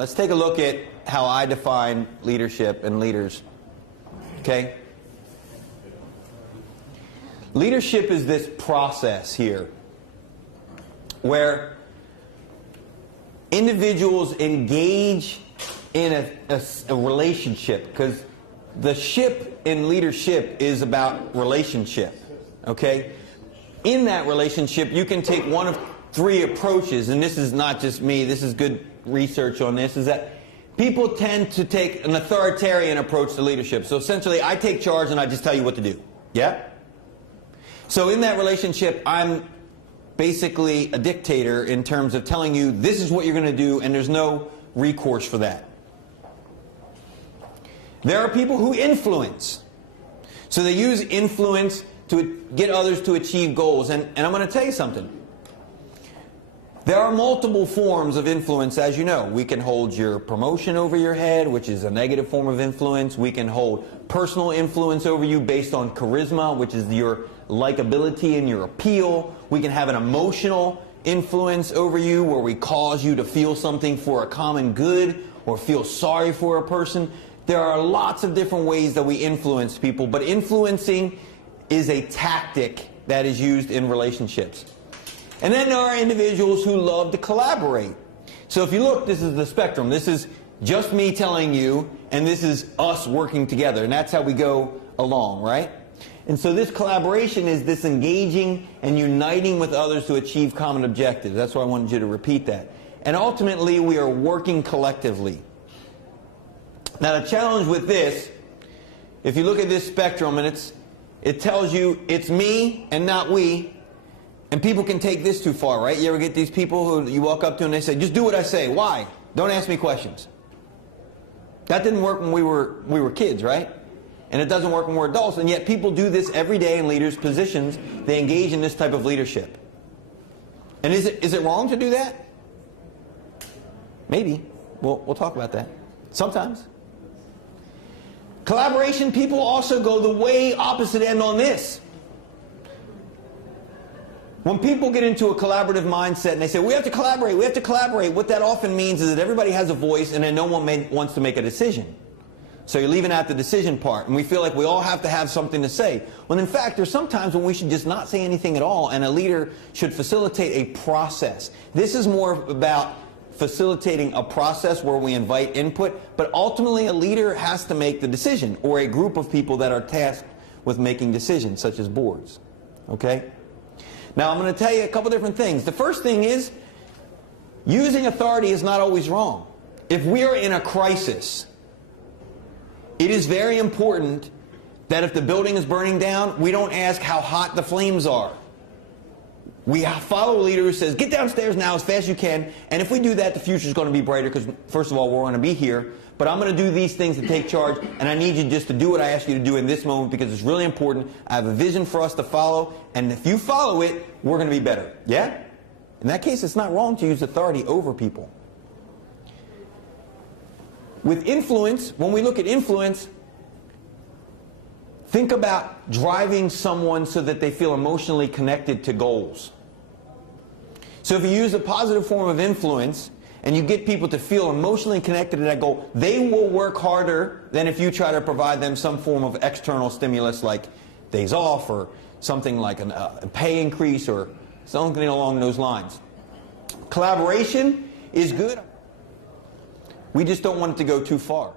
let's take a look at how I define leadership and leaders. Okay? Leadership is this process here where individuals engage in a relationship, because the ship in leadership is about relationship. Okay? In that relationship, you can take one of three approaches, and this is not just me, this is good research on this, is that people tend to take an authoritarian approach to leadership. So essentially, I take charge and I just tell you what to do. Yeah? So in that relationship, I'm basically a dictator in terms of telling you this is what you're going to do, and there's no recourse for that. There are people who influence. So they use influence to get others to achieve goals. And I'm going to tell you something. There are multiple forms of influence, as you know. We can hold your promotion over your head, which is a negative form of influence. We can hold personal influence over you based on charisma, which is your likability and your appeal. We can have an emotional influence over you where we cause you to feel something for a common good or feel sorry for a person. There are lots of different ways that we influence people, but influencing is a tactic that is used in relationships. And then there are individuals who love to collaborate. So if you look, this is the spectrum. This is just me telling you, and this is us working together. And that's how we go along, right? And so this collaboration is this engaging and uniting with others to achieve common objectives. That's why I wanted you to repeat that. And ultimately, we are working collectively. Now, the challenge with this, if you look at this spectrum, and it tells you it's me and not we. And people can take this too far, right? You ever get these people who you walk up to and they say, just do what I say. Why? Don't ask me questions. That didn't work when we were kids, right? And it doesn't work when we're adults. And yet people do this every day in leaders' positions. They engage in this type of leadership. And is it wrong to do that? Maybe. We'll talk about that. Sometimes. Collaboration, people also go the way opposite end on this. When people get into a collaborative mindset and they say, we have to collaborate, what that often means is that everybody has a voice and then no one wants to make a decision. So you're leaving out the decision part, and we feel like we all have to have something to say. When in fact, there's sometimes when we should just not say anything at all, and a leader should facilitate a process. This is more about facilitating a process where we invite input, but ultimately a leader has to make the decision, or a group of people that are tasked with making decisions, such as boards. Okay? Now, I'm going to tell you a couple different things. The first thing is, using authority is not always wrong. If we are in a crisis, it is very important that if the building is burning down, we don't ask how hot the flames are. We follow a leader who says, get downstairs now as fast as you can, and if we do that, the future is going to be brighter because, first of all, we're going to be here, but I'm going to do these things to take charge, and I need you just to do what I ask you to do in this moment because it's really important. I have a vision for us to follow, and if you follow it, we're going to be better. Yeah? In that case, it's not wrong to use authority over people. With influence, when we look at influence, think about driving someone so that they feel emotionally connected to goals. So if you use a positive form of influence and you get people to feel emotionally connected to that goal, they will work harder than if you try to provide them some form of external stimulus like days off or something like a pay increase or something along those lines. Collaboration is good. We just don't want it to go too far.